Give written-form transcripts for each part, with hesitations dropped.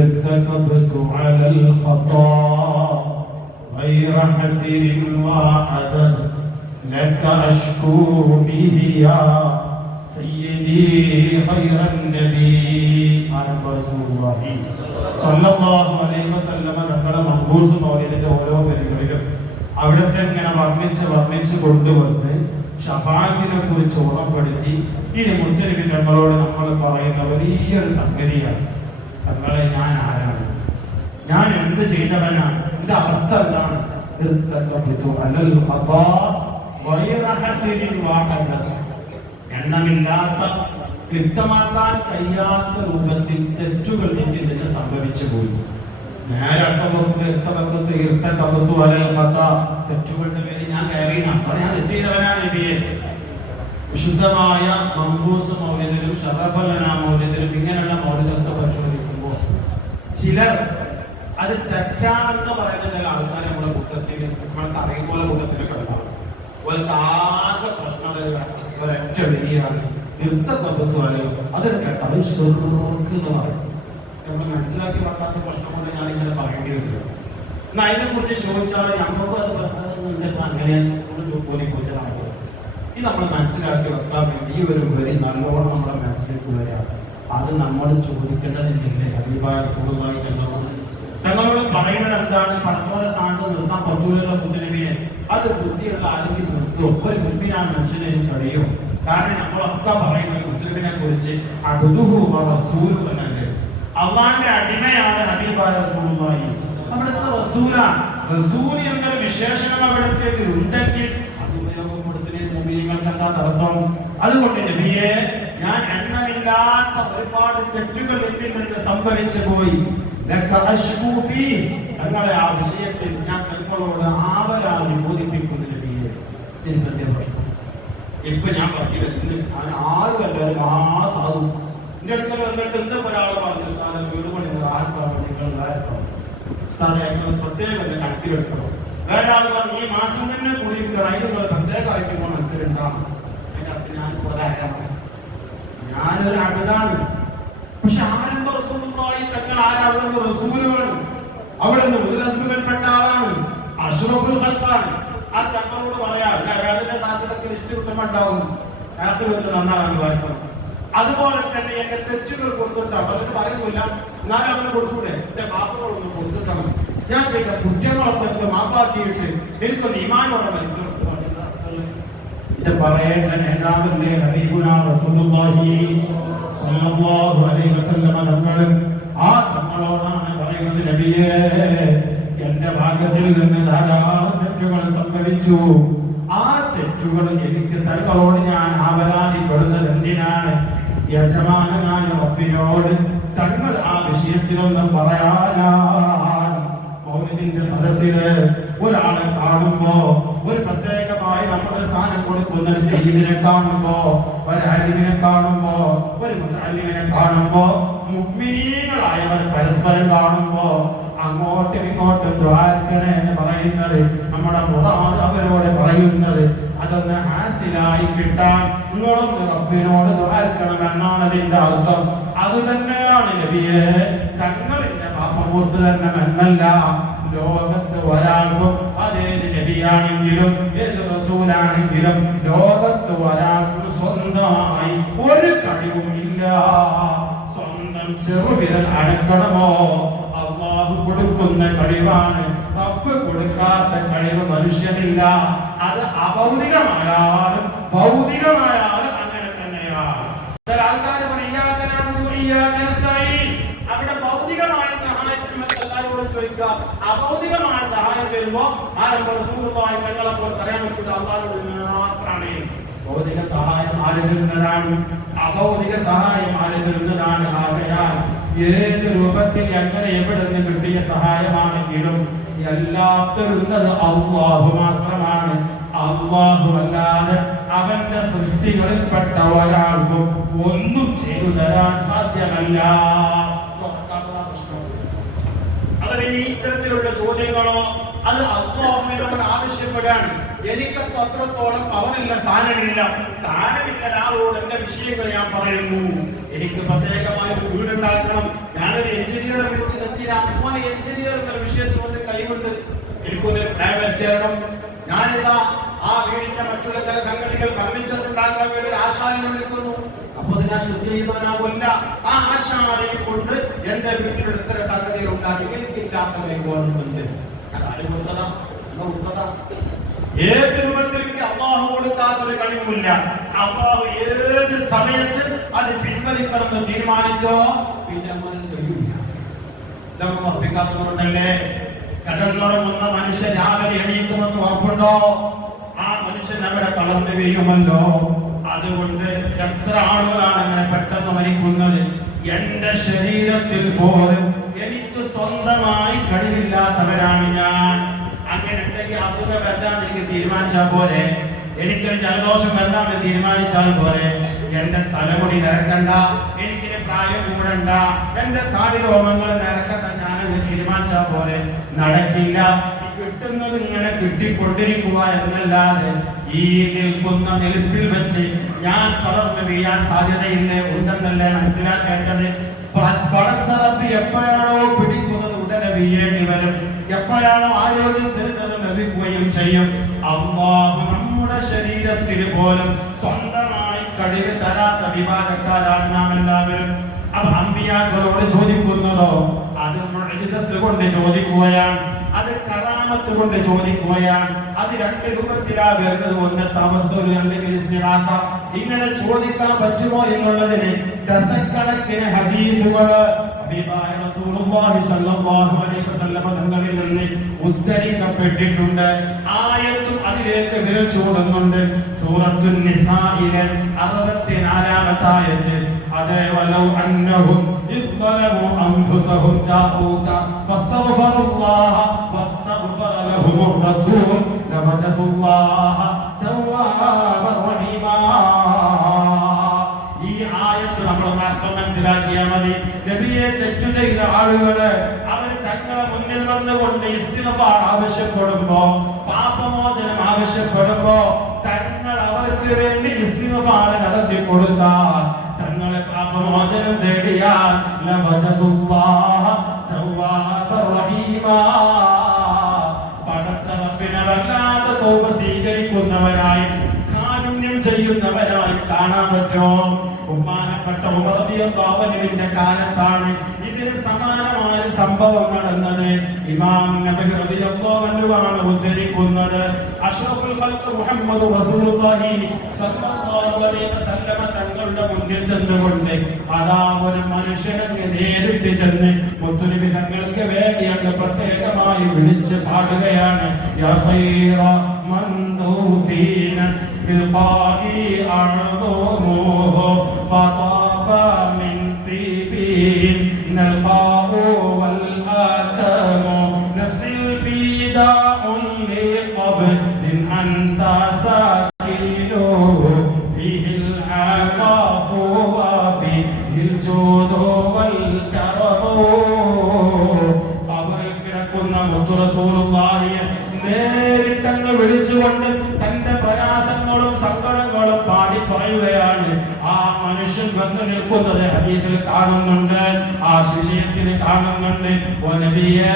ارتكبت على الخطا غير حسر وعدد لك أشكو به يا سيدي خير النبي رسول الله صلى الله عليه وسلم തങ്ങളുടെ മഖ്ബൂസ് മൗലിദിന്റെ ഓരോ വരികളിലും അവിടുത്തെ ഇങ്ങനെ വർണ്ണിച്ച് കൊണ്ടുവന്ന് ഷഫാഅത്തിനെ കുറിച്ച് ഓർമ്മപ്പെടുത്തി ഇനി മുത്തനബി തങ്ങളോട് നമ്മൾ പറയുന്ന വലിയൊരു സംഗതിയാണ്, തങ്ങളെ ഞാൻ ആരാണ്, ഞാൻ എന്ത് ചെയ്തവനാണ്, എന്റെ അവസ്ഥ എന്താണ്. എണ്ണമില്ലാത്ത വ്യക്തമാക്കാൻ കഴിയാത്ത രൂപത്തിൽ തെറ്റുകൾ എനിക്ക് സംഭവിച്ചു പോയി. തെറ്റുകളുടെ പേര് ഞാൻ കയറിയാണ്, ഞാൻ തെറ്റിയവനാണ് നബിയെ. വിശുദ്ധമായ മംബൂസ് മൗലിദിലും ശറഫലന മൗലിദിലും ഇങ്ങനെയുള്ള മൗലിദൊക്കെ പരിശോധിക്കുമ്പോൾ ചിലർ അത് തെറ്റാണെന്ന് പറയുന്ന ചില ആൾക്കാർ നമ്മുടെ കൂട്ടത്തിൽ നമ്മൾക്ക് അറിയുമ്പോൾ കൂട്ടത്തിൽ കിടക്കണം. ആകെ പ്രശ്നം ഒരൊറ്റ വലിയാണ് നൃത്തത്വത്വമല്ലോ അതൊരു കേട്ടത് ഷെർക്ക് എന്ന് പറയും. നമ്മൾ മനസ്സിലാക്കി വെക്കാത്ത പ്രശ്നം കൊണ്ട് ഞാൻ ഇങ്ങനെ പറയേണ്ടി വരില്ല. എന്നാൽ അതിനെ കുറിച്ച് ചോദിച്ചാൽ ഞമ്മക്കും അത് അങ്ങനെ പോലെ ചോദിച്ചാൽ ഇത് നമ്മൾ മനസ്സിലാക്കി വെക്കാൻ വേണ്ടി ഈ ഒരു വരി നല്ലോണം നമ്മുടെ മനസ്സിലേക്ക് വരികയാണ്. അത് നമ്മൾ ചോദിക്കേണ്ടതില്ലേ ഹബീബായ റസൂലുള്ളാഹി തങ്ങളോട് പറയുന്നത് എന്താണ്? പടച്ചോന്റെ സ്ഥാനത്ത് നിർത്താൻ പറ്റൂലുള്ള മുത്തനബിയെ അത് ബുദ്ധിയുള്ള ആരെങ്കിലും നിർത്തുമോ? ഒരു മുൻപിനാ മനുഷ്യനെ കഴിയും. കാരണം നമ്മളൊക്കെ പറയുന്നത് മുത്തനബിനെ കുറിച്ച് അള്ളാന്റെ അടിമയാണ് ഹബീബായ റസൂലുള്ളാഹി. അവിടുത്തെ റസൂലാണ്. റസൂൽ എന്നൊരു വിശേഷണം അവിടത്തേക്ക് ഉണ്ടെങ്കിൽ അത് ഉപയോഗപ്പെടുത്തുന്ന മുഅ്മിനീങ്ങൾക്ക് എന്താ തടസ്സം? അതുകൊണ്ട് നബിയെ ഞാൻ എണ്ണമില്ലാത്ത ഒരുപാട് തെറ്റുകൾ എന്നിൽ നിന്ന് സംഭവിച്ചു പോയി. തങ്ങളെ ആ വിഷയത്തിൽ ഞാൻ തങ്ങളോട് ആവലാതി ബോധിപ്പിക്കുന്നു നബിയെ. ഇപ്പൊ ഞാൻ പറഞ്ഞത് ആരും എല്ലാവരും ആ സാധു എന്റെ അടുത്ത് വന്നിട്ട് എന്താ ഒരാൾ പറഞ്ഞു സ്ഥാനം വീട് പണികൾ ആർക്കാണ് നിങ്ങൾ പ്രത്യേകം കണക്കിലെടുക്കണം. വേറെ ആൾ പറഞ്ഞു ഈ മാസം തന്നെ കൂടിയിരിക്കണം, അതിന് നിങ്ങൾ പ്രത്യേകമായിട്ട് മനസ്സിലുണ്ടാവും. അതിന്റെ അടുത്ത് ഞാൻ ഞാനൊരു അഴുതാണ്. പക്ഷെ ആരംഭ റസൂലുള്ളാഹി തങ്ങൾ ആരാവുന്ന റസൂലുമാണ്, അവിടെ നിന്ന് മുതലസുകളിൽപ്പെട്ട ആളാണ്, അഷ്റഫുൽ ഖൽഖാണ്. ആ തങ്ങളോട് പറയാം അതിന്റെ സാധ്യതയ്ക്ക് ലിസ്റ്റ് കിട്ടുമ്പോണ്ടാവും നന്നാകാൻ വായിക്കണം. അതുപോലെ തന്നെ എന്റെ തെറ്റുകൾ കൊടുത്തിട്ട് അവർക്ക് പറയുന്നില്ല, എന്നാലും അവന് കൊടുക്കൂടെ എന്റെ പാപങ്ങളൊന്നും കൊടുത്തിട്ടാണ് ഞാൻ ചെയ്ത കുറ്റങ്ങളൊക്കെ എനിക്ക് മാപ്പാക്കിയിട്ട് എനിക്കൊന്ന് ഈമാനോടെ ഇത് പറയേണ്ട നേതാവിന്റെ ഹബീബുനാ റസൂലുള്ളാഹി സ്വല്ലല്ലാഹു അലൈഹി വസല്ലം തങ്ങൾ ആ തങ്ങളോടാണ് പറയുന്നത്, നബിയേ എന്റെ ഭാഗ്യത്തിൽ നിന്ന് ധാരാളം തെറ്റുകൾ സംഭവിച്ചു. ആ തെറ്റുകൾ എനിക്ക് തങ്ങളോട് ഞാൻ ആവലാതിപ്പെടുന്നത് എന്തിനാണ്? യജമാനായ റബ്ബിനോട് തങ്ങൾ ആ വിഷയത്തിലൊന്നും പറയാനാണ്. മൗലിദിന്റെ സദസ്സില് ഒരാളെ കാണുമ്പോ ഒരു പ്രത്യേകമായി നമ്മുടെ സ്ഥാനം കൊടുക്കുന്ന സയ്യിദിനെ കാണുമ്പോ, ഒരു അലിമിനെ കാണുമ്പോ, ഒരു മുതഅല്ലിമിനെ കാണുമ്പോ, മുഅ്മിനീങ്ങളായവർ പരസ്പരം കാണുമ്പോ അങ്ങോട്ടും ഇങ്ങോട്ടും ദ്വാരക്കണേ എന്ന് പറയുന്നത്, നമ്മുടെ മുറാദ് അവരോട് പറയുന്നത് അതൊന്ന് ഹാസിലായി കിട്ടാൻ നിങ്ങളൊന്ന് റബ്ബിനോട് ദ്വാരക്കണം എന്നാണ് അതിന്റെ അർത്ഥം. അത് തന്നെയാണ് നബിയെ തങ്ങളിന്റെ പാപം പുറത്തു തന്നെ എന്നല്ല. ലോകത്ത് ഒരാൾക്കും അതേത് നബിയാണെങ്കിലും ഏത് റസൂലാണെങ്കിലും ലോകത്ത് ഒരാൾക്കും സ്വന്തമായി ഒരു കഴിവും ഇല്ല. സ്വന്തം ചെറുവിരൽ അടക്കണമോ അല്ലാഹു കൊടുക്കുന്ന കഴിവാണ്. റബ്ബ് കൊടുക്കാത്ത കഴിവ് മനുഷ്യനില്ല. അത് അഭൗതികമായാലും ഭൗതികമായാലും അങ്ങനെ തന്നെയാണ്. ചില ആൾക്കാർ അവിടെ ഭൗതികമായ സഹായത്തിന് എല്ലാവരോടും ചോദിക്കുക, അഭൗതികമായ സഹായം വരുമ്പോ ആരംഭ റസൂലുള്ളാഹി തങ്ങളെ പോലെ പറയാൻ പറ്റില്ല, അല്ലാഹുവിൽ മാത്രമാണ്. ഭൗതിക സഹായം ആര് തരുന്നതാണ്? അഭൗതിക സഹായം ആര് തരുന്നതാണ്? ആകയാൽ ഏത് രൂപത്തിൽ എങ്ങനെ എവിടെ നിന്ന് കിട്ടിയ സഹായമാണെങ്കിലും എല്ലാം തരുന്നത് അല്ലാഹു മാത്രമാണ്. അല്ലാഹു അല്ലാതെ അവന്റെ സൃഷ്ടികളിൽപ്പെട്ട ഒരാൾക്കും ഒന്നും ചെയ്തു തരാൻ സാധ്യമല്ല. അതിന് ഇത്തരത്തിലുള്ള ചോദ്യങ്ങളോ അത് അല്ലാഹുവിനോട് ആവശ്യപ്പെടാൻ എനിക്ക് അത്രത്തോളം പവറില്ല, സ്ഥാനമില്ല ഒരാളോട് എന്റെ വിഷയങ്ങൾ ഞാൻ പറയുന്നു. എനിക്ക് പ്രത്യേകമായ വീടുണ്ടാക്കണം, ഞാൻ ഞാനൊരു എഞ്ചിനീയറെ വീട്ടിൽ എത്തിയാൽ അതുപോലെ എഞ്ചിനീയർ എന്ന വിഷയത്തിൽ കൊണ്ട് കൈകൊണ്ട് എനിക്കൊന്ന് പ്ലാൻ വരച്ചേരണം. ഞാനിതാ ആ വീടിന്റെ മറ്റുള്ള ചില സംഗതികൾ ഫർണിച്ചർ ഉണ്ടാക്കാൻ വേണ്ടി ഒരു ആശാരിനെ വിളിക്കുന്നു. അപ്പൊ ഞാൻ ശുദ്ധി ചെയ്തവനാവില്ല. ആ ആശാരിയെ കൊണ്ട് എന്റെ വീട്ടിൽ ഇത്തര സംഗതികൾ ഉണ്ടാക്കി എനിക്കില്ലാത്ത ഗവൺമെന്റ് ഏത് രൂപത്തിൽ അള്ളാഹു കൊടുക്കാത്തൊരു കഴിവില്ല. അള്ളാഹു ഏത് സമയത്ത് അത് പിൻവലിക്കണമെന്ന് തീരുമാനിച്ചോ പിന്നെ കഴിയില്ല. ഇതൊന്നും ഉറപ്പിക്കാത്തവരുണ്ടല്ലേ. കടന്നുറങ്ങുന്ന മനുഷ്യൻ രാവിലെ എണീക്കുമെന്ന് ഉറപ്പുണ്ടോ? ആ മനുഷ്യൻ അവിടെ തളർന്നു വീഴുമല്ലോ. അതുകൊണ്ട് എത്ര ആളുകളാണ് അങ്ങനെ പെട്ടെന്ന് മരിക്കുന്നത്? എന്റെ ശരീരത്തിൽ പോലും എനിക്ക് സ്വന്തമായി കഴിവില്ലാത്തവരാണ് ഞാൻ. അങ്ങനെ ഉണ്ടെങ്കിൽ അസുഖം വരാൻ എനിക്ക് തീരുമാനിച്ചാൽ പോരെ, എനിക്കൊരു ജലദോഷം വരാമെന്ന് തീരുമാനിച്ചാൽ പോരെ. എന്റെ തലമുടി നിരക്കണ്ട, എനിക്കിന് പ്രായം കൂടണ്ട, എന്റെ താടി രോമങ്ങൾ നിരക്കണ്ട, ഞാനത് തീരുമാനിച്ചാൽ പോരെ. നടക്കില്ല. കിട്ടുന്നത് ഇങ്ങനെ കിട്ടിക്കൊണ്ടിരിക്കുക എന്നല്ലാതെ ഈ നിൽക്കുന്ന നിൽപ്പിൽ വെച്ച് ഞാൻ തളർന്നു വീഴാൻ സാധ്യതയില്ലേ ഉണ്ടെന്നല്ലേ മനസ്സിലാക്കേണ്ടത്. പടച്ചറപ്പ് എപ്പോഴാണോ പിടിക്കുന്നത് ഉടനെ വീഴേണ്ടി വരും. എപ്പോഴാണോ ആരോഗ്യം തരുന്നത് ലഭിക്കുകയും ചെയ്യും. അല്ലാഹു നമ്മുടെ ശരീരത്തിന് പോലും സ്വന്തമായി കഴിവ് തരാത്ത വിഭാഗക്കാരാണ് നാം എല്ലാവരും. അപ്പൊ അമ്പിയാക്കളോട് ചോദിക്കുന്നതോ അത് മുഅ്ജിസത്ത് കൊണ്ട് ചോദിക്കുകയാണ്, അത് കറാമത്ത് കൊണ്ട് ചോദിക്കുകയാണ്. അത് രണ്ട് രൂപത്തിലാ വരുന്നത്. ഒന്ന് തവസ്സുൽ അല്ലെങ്കിൽ ഇസ്തിഗാസ. ഇങ്ങനെ ചോദിക്കാൻ പറ്റുമോ എന്നുള്ളതിന് ഡസക്കണക്കിന് ഹദീസുകൾ ഹബീബായ റസൂലുള്ളാഹി സ്വല്ലല്ലാഹു അലൈഹി വസല്ലം തങ്ങളിൽ നിന്ന് ഉദ്ധരിക്കപ്പെട്ടിട്ടുണ്ട്. ആയത്തും അതിലേക്ക് വിരൽ ചൂടുന്നുണ്ട്. സൂറത്തുൻ നിസായിലെ 64-ാമത്തെ ആയത്ത്, അതേ വലൗ അന്നഹും ഇദ്ദലമു അൻഫുസഹും ജാഊക ഫസ്തഗ്ഫറുല്ലാഹ വസ്തഗ്ഫറ ലഹുമുർ റസൂൽ ലവജദുല്ലാഹ തവ്വാബർ റഹീമാ. ഈ ആയത്ത് നമ്മൾ അർത്ഥം മനസ്സിലാക്കിയാൽ മതി. നബിയെ തെറ്റു ചെയ്ത ആളുകള് അവർ തങ്ങളെ മുന്നിൽ വന്നുകൊണ്ട് ഇസ്തിഗ്ഫാർ ആവശ്യപ്പെടുമ്പോ, പാപമോചനം ആവശ്യപ്പെടുമ്പോ തങ്ങൾ അവർക്ക് വേണ്ടി ഇസ്തിഗ്ഫാർ നടത്തി കൊടുത്താൽ, തങ്ങളെ പാപമോചനം തേടിയാൽ ലവജദുല്ലാഹ തവ്വാബർ റഹീമാ. പടച്ചറപ്പിനെ വല്ലാതെ തൗബ സ്വീകരിക്കുന്നവരായി, കാരുണ്യം ചെയ്യുന്നവരായി കാണാൻ പറ്റുമോ? ബഹുമാനപ്പെട്ട ഉമർ റളിയല്ലാഹു അൻഹുവിന്റെ കാലത്താണ് ഇതിന് സമാനമായ സംഭവം നടന്നത്. ഇമാം നബവി റളിയല്ലാഹു അൻഹുവാണ് ഉദ്ധരിക്കുന്നത്. അഷ്റഫുൽ ഖൽഖ് മുഹമ്മദ് റസൂലുള്ളാഹി സ്വല്ലല്ലാഹു അലൈഹി വസല്ലം തങ്ങളുടെ മുന്നിൽ ചെന്നുകൊണ്ട് അതാ ഒരു മനുഷ്യനെ നേരിട്ട് ചെന്ന് മുത്തുനബി തങ്ങൾക്ക് വേണ്ടി അങ്ങ് പ്രത്യേകമായി വിളിച്ച് പാടുകയാണ്. യാ ഖൈറ മൻദൂഫീന ബിൽഖാഇ അഅദൂഹു ഫതാബ മിൻ ഫീബിൻ നൽഖാഉ വൽ ആതമു നഫ്സിൽ ഫിദാഉൻ ലിഖബ്ലിൻ അൻത സാകിനു ഫീഹിൽ ആഖാഫു വഫീഹിൽ ജൂദു വൽ കറമു. ഖബറിൽ കിടക്കുന്ന മുത്തു റസൂലുള്ളാഹിയെ നേരിട്ടങ്ങ് വിളിച്ചുകൊണ്ട് തന്റെ പ്രയാസങ്ങളും സങ്കടങ്ങളും പാടി പറയുകയാണ്. ആ മനുഷ്യൻ വന്ന് നിൽക്കുന്നത് ഹദീസിൽ കാണുന്നുണ്ട്, ആ വിഷയത്തിൽ കാണുന്നുണ്ട്. ഓ നബിയേ,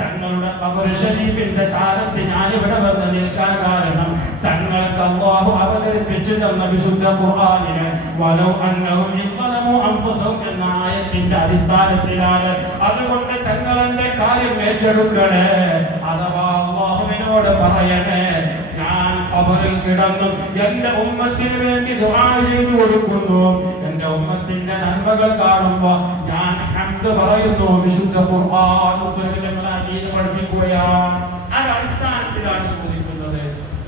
തങ്ങളുടെ ഖബർ ശരീഫിന്റെ ചാരത്ത് ഞാനിവിടെ വന്ന് നിൽക്കാൻ കാരണം തങ്ങൾക്ക് അല്ലാഹു അവതരിപ്പിച്ചു തന്ന വിശുദ്ധ ഖുർആനിലെ വലൗ അന്നഹും ഇദ്ദലമു അൻഫുസഹും എന്ന ആയത്തിന്റെ അടിസ്ഥാനത്തിലാണ്. അതുകൊണ്ട് തങ്ങൾ എന്റെ കാര്യം ഏറ്റെടുക്കണേ. അഥവാ അല്ലാഹുവിനോട് പറയണേ, ഞാൻ ഖബറിൽ കിടന്നു എന്റെ ഉമ്മത്തിന് വേണ്ടി ദുആ ചെയ്തു കൊടുക്കുന്നു. എന്റെ ഉമ്മത്തിന്റെ നന്മകൾ കാണുമ്പോ ഞാൻ ഹംദ് പറയുന്നു. വിശുദ്ധ ഖുർആൻ പഠിപ്പിക്കുകയാണ്. അത് അടിസ്ഥാനത്തിലാണ് ചോദിക്കുന്നത്.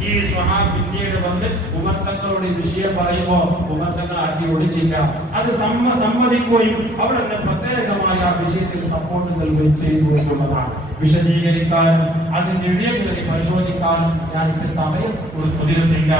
ഈ സ്വഹാബി പിന്നീട് വന്ന് ഉമർ തങ്ങളോട് ഈ വിഷയം പറയുമ്പോ ഉമർ തങ്ങൾ അടി ഒളിച്ചില്ല. അത് സമ്മതിക്കുകയും അവിടെ പ്രത്യേകമായി ആ വിഷയത്തിൽ സപ്പോർട്ട് നൽകുകയും ചെയ്തു എന്നുള്ളതാണ്. വിശദീകരിക്കാനും അതിന്റെ ഇഴകളിൽ പരിശോധിക്കാനും ഞാൻ സമയം ഒതുക്കുന്നില്ല.